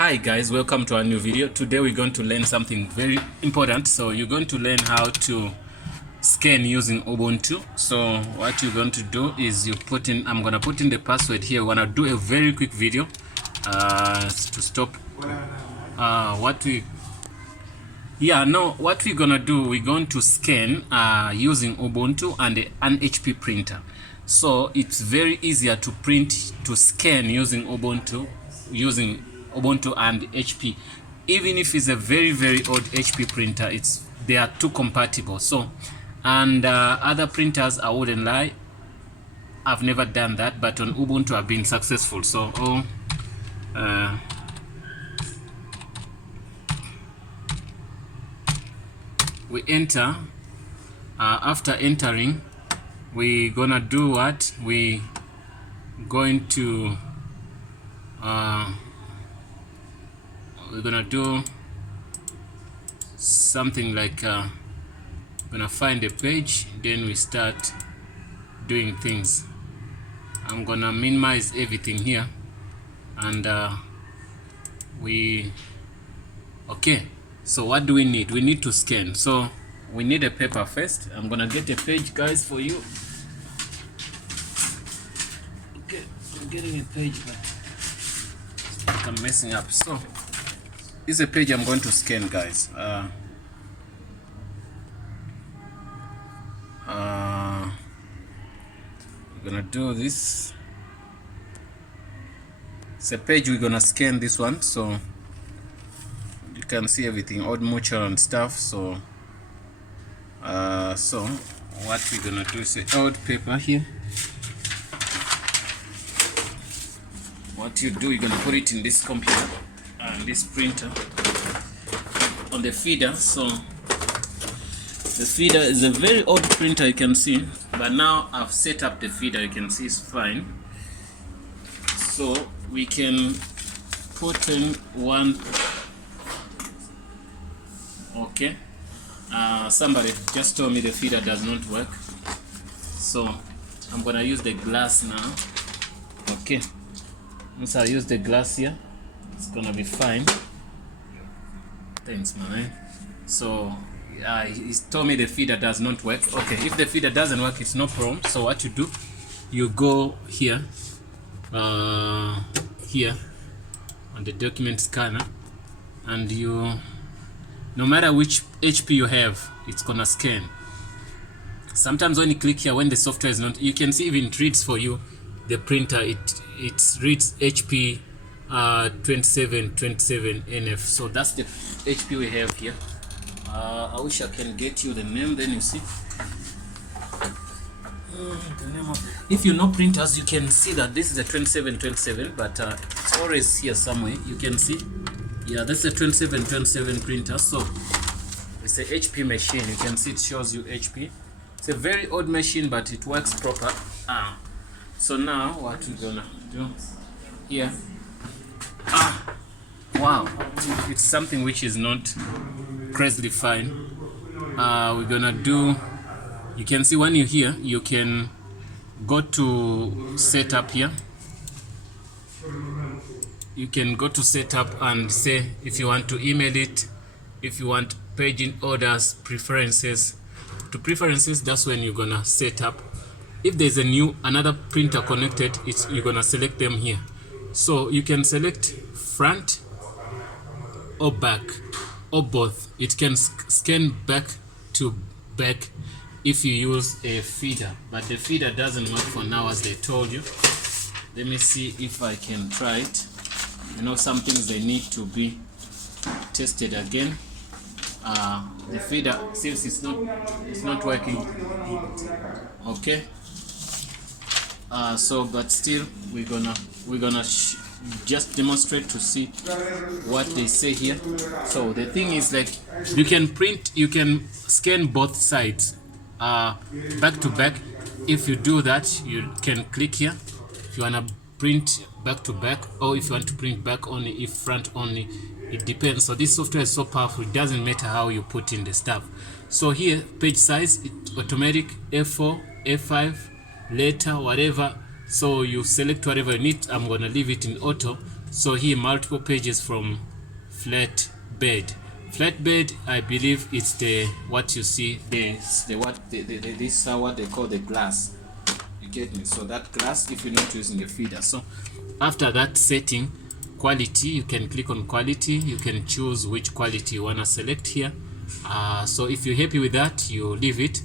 Hi guys, welcome to our new video. Today we're going to learn something very important. So you're going to learn how to scan using Ubuntu. So what you're going to do is you put in, I'm going to put in the password here. We're going to do a very quick video to stop what we're going to do, we're going to scan using Ubuntu and an HP printer. So it's very easier to scan using Ubuntu and HP. Even if it's a very old HP printer, they are too compatible. So and other printers, I wouldn't lie, I've never done that, but on Ubuntu I've been successful. So we enter. After entering, we're gonna do what? We going to we're gonna do something like gonna find a page, then we start doing things. I'm gonna minimize everything here, and okay. So what do we need? We need to scan. So we need a paper first. I'm gonna get a page, guys, for you. Okay, I'm getting a page, but I'm messing up. So this is a page I'm going to scan, guys. We're gonna do this. It's a page we're gonna scan this one, so you can see everything, old mutual and stuff. So so what we're gonna do is a old paper here. What you do, you're gonna put it in this computer and this printer on the feeder. So the feeder is a very old printer, you can see, but now I've set up the feeder. You can see it's fine. So we can put in one. Okay, somebody just told me the feeder does not work, so I'm gonna use the glass now. Okay, once I use the glass here, it's gonna be fine. Thanks, man. So he told me the feeder does not work. Okay, if the feeder doesn't work, it's no problem. So what you do, you go here here on the document scanner, and no matter which HP you have, it's gonna scan. Sometimes when you click here, when the software is not, you can see even it reads for you the printer. It reads HP M2727nf. So that's the HP we have here. I wish I can get you the name, then you see the name of. If you know printers, you can see that this is a 2727, but it's always here somewhere. You can see, yeah, that's a 2727 printer. So it's a HP machine. You can see it shows you HP. It's a very old machine, but it works proper. So now what we're gonna do here, wow, it's something which is not crazily fine. We're gonna do, you can see when you're here, you can go to setup here. You can go to setup and say if you want to email it, if you want paging orders, preferences. To preferences, that's when you're gonna set up. If there's another printer connected, you're gonna select them here. So you can select front or back or both. It can scan back to back if you use a feeder, but the feeder doesn't work for now, as they told you. Let me see if I can try it. You know, some things they need to be tested again. The feeder, since it's not working. Okay. So but still we're gonna just demonstrate to see what they say here. So the thing is, like, you can scan both sides back to back. If you do that, you can click here if you wanna print back to back, or if you want to print back only, if front only, it depends. So this software is so powerful, it doesn't matter how you put in the stuff. So here, page size, it's automatic, A4, A5, letter, whatever. So you select whatever you need. I'm gonna leave it in auto. So here multiple pages from flatbed. Flatbed, I believe it's the what you see, this is what they call the glass. You get me? So that glass, if you're not using a feeder. So after that setting, quality, you can click on quality. You can choose which quality you wanna select here. So if you're happy with that, you leave it.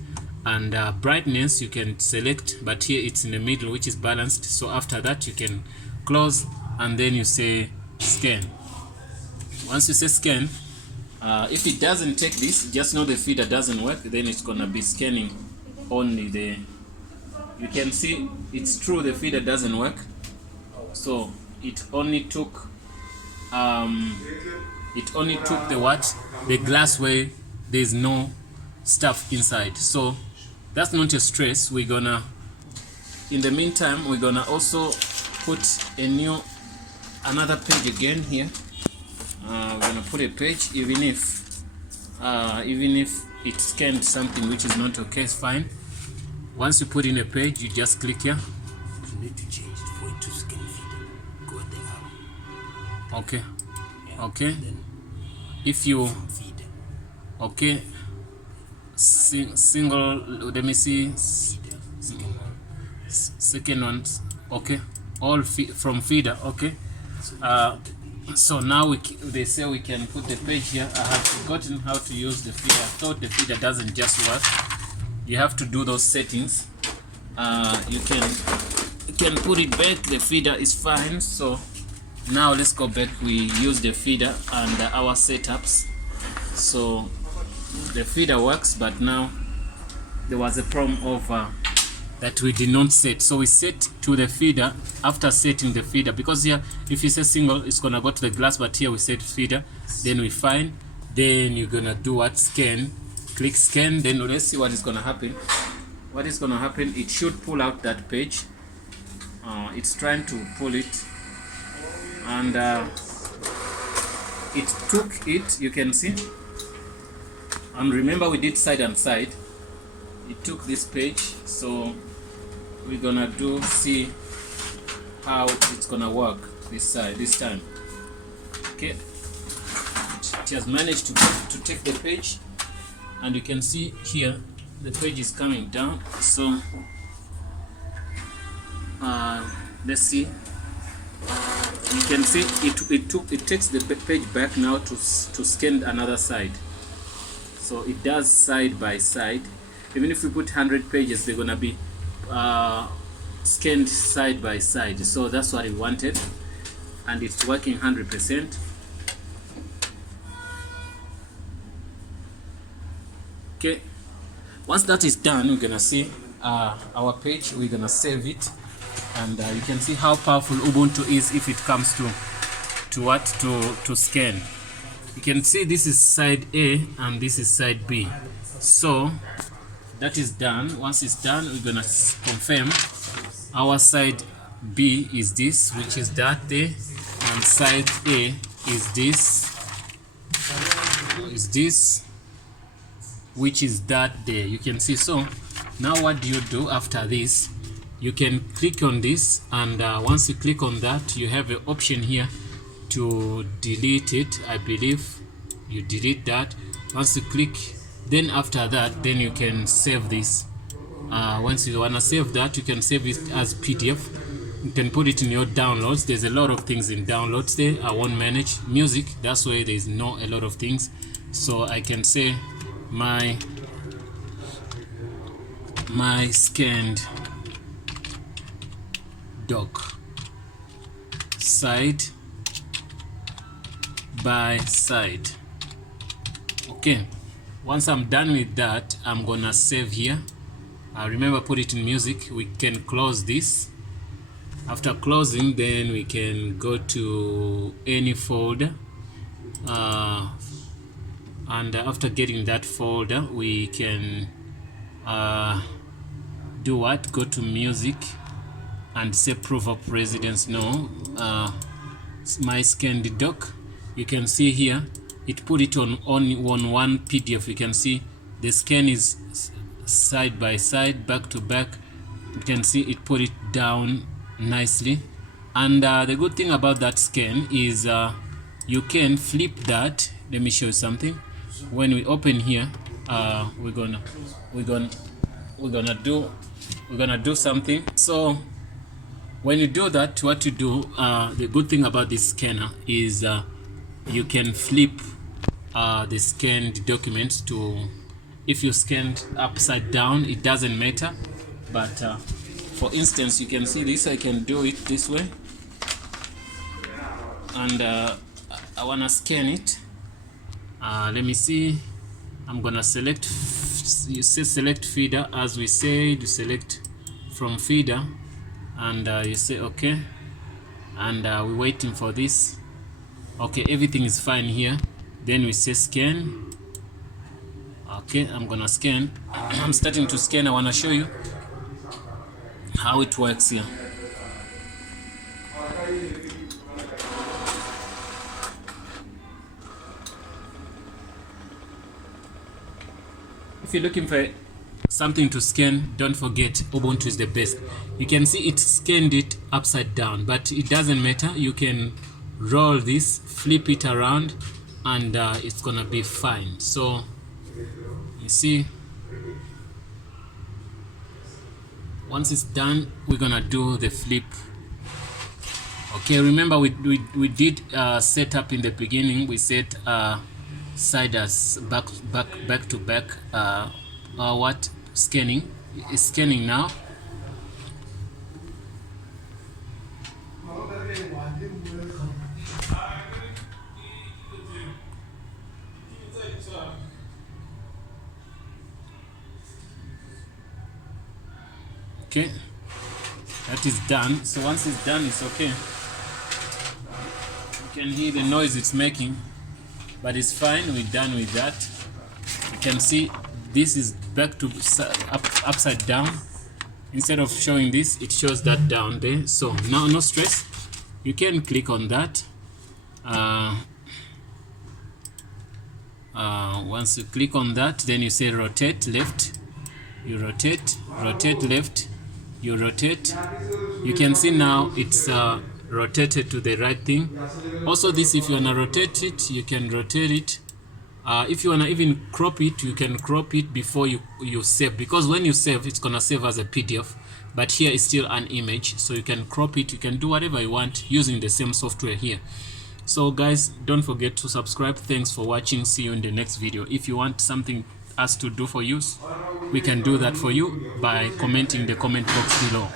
And brightness you can select, but here it's in the middle, which is balanced. So after that you can close, and then you say scan. Once you say scan, if it doesn't take this, just know the feeder doesn't work. Then it's gonna be scanning only the, you can see it's true, the feeder doesn't work. So it only took the what, the glass where there's no stuff inside. So that's not a stress. We're gonna, in the meantime, we're gonna also put another page again here. We're gonna put a page, even if it scanned something which is not okay, it's fine. Once you put in a page, you just click here. You need to change it for it to scan feeder. Go at the arrow. Okay. Yeah. Okay. Then if you feeder. Okay. Single, let me see, second one, okay, all from feeder, okay. So now they say we can put the page here. I have forgotten how to use the feeder. I thought the feeder doesn't just work. You have to do those settings. You can put it back. The feeder is fine. So now let's go back. We use the feeder and our setups. So the feeder works, but now there was a problem of that we did not set. So we set to the feeder after setting the feeder, because here if you say single, it's gonna go to the glass, but here we set feeder, then we find, then you're gonna do what, scan, click scan. Then let's see what is gonna happen. What is gonna happen, it should pull out that page. It's trying to pull it, and it took it, you can see. And remember we did side and side. It took this page, so we're gonna see how it's gonna work this side this time. Okay, it has managed to take the page, and you can see here the page is coming down. So let's see. You can see it takes the page back now to scan another side. So it does side by side. Even if we put 100 pages, they're gonna be scanned side by side. So that's what we wanted, and it's working 100%. Okay, once that is done, we're gonna see our page. We're gonna save it, and you can see how powerful Ubuntu is if it comes to scan. You can see this is side A and this is side B. So that is done. Once it's done, we're gonna confirm our side B is this, which is that there, and side A is this, which is that there. You can see. So now what do you do after this? You can click on this, and once you click on that, you have an option here to delete it. I believe you delete that. Once you click, then after that, then you can save this. Once you wanna save that, you can save it as PDF. You can put it in your downloads. There's a lot of things in downloads there. I won't manage music. That's where there's not a lot of things. So I can say my scanned doc side by side. Okay, once I'm done with that, I'm gonna save here. Remember, put it in music. We can close this. After closing, then we can go to any folder, and after getting that folder, we can do what? Go to music and say proof of residence. No, my scanned doc. You can see here it put it on one PDF. You can see the scan is side by side, back to back. You can see it put it down nicely. And the good thing about that scan is you can flip that. Let me show you something. When we open here, we're gonna do something. So when you do that, what you do, the good thing about this scanner is you can flip the scanned documents to, if you scanned upside down, it doesn't matter. But for instance, you can see this, I can do it this way, and I wanna scan it. Let me see. I'm gonna select, you say select feeder, as we said, you select from feeder, and you say okay, and we're waiting for this. Okay, everything is fine here. Then we say scan. Okay, I'm gonna scan. I'm starting to scan. I wanna show you how it works here. If you're looking for something to scan, don't forget Ubuntu is the best. You can see it scanned it upside down, but it doesn't matter. You can roll this, flip it around, and it's gonna be fine. So you see, once it's done, we're gonna do the flip. Okay, remember we did set up in the beginning. We set side as back to back. What scanning is scanning now. Okay, that is done. So once it's done, it's okay. You can hear the noise it's making, but it's fine. We're done with that. You can see this is back to upside down. Instead of showing this, it shows that down there. So now no stress. You can click on that. Once you click on that, then you say rotate left. You rotate left. You rotate. You can see now it's rotated to the right thing. Also this, if you wanna rotate it, you can rotate it. If you wanna even crop it, you can crop it before you save, because when you save, it's gonna save as a PDF, but here it's still an image, so you can crop it. You can do whatever you want using the same software here. So guys, don't forget to subscribe. Thanks for watching. See you in the next video. If you want something us to do for you, we can do that for you by commenting in the comment box below.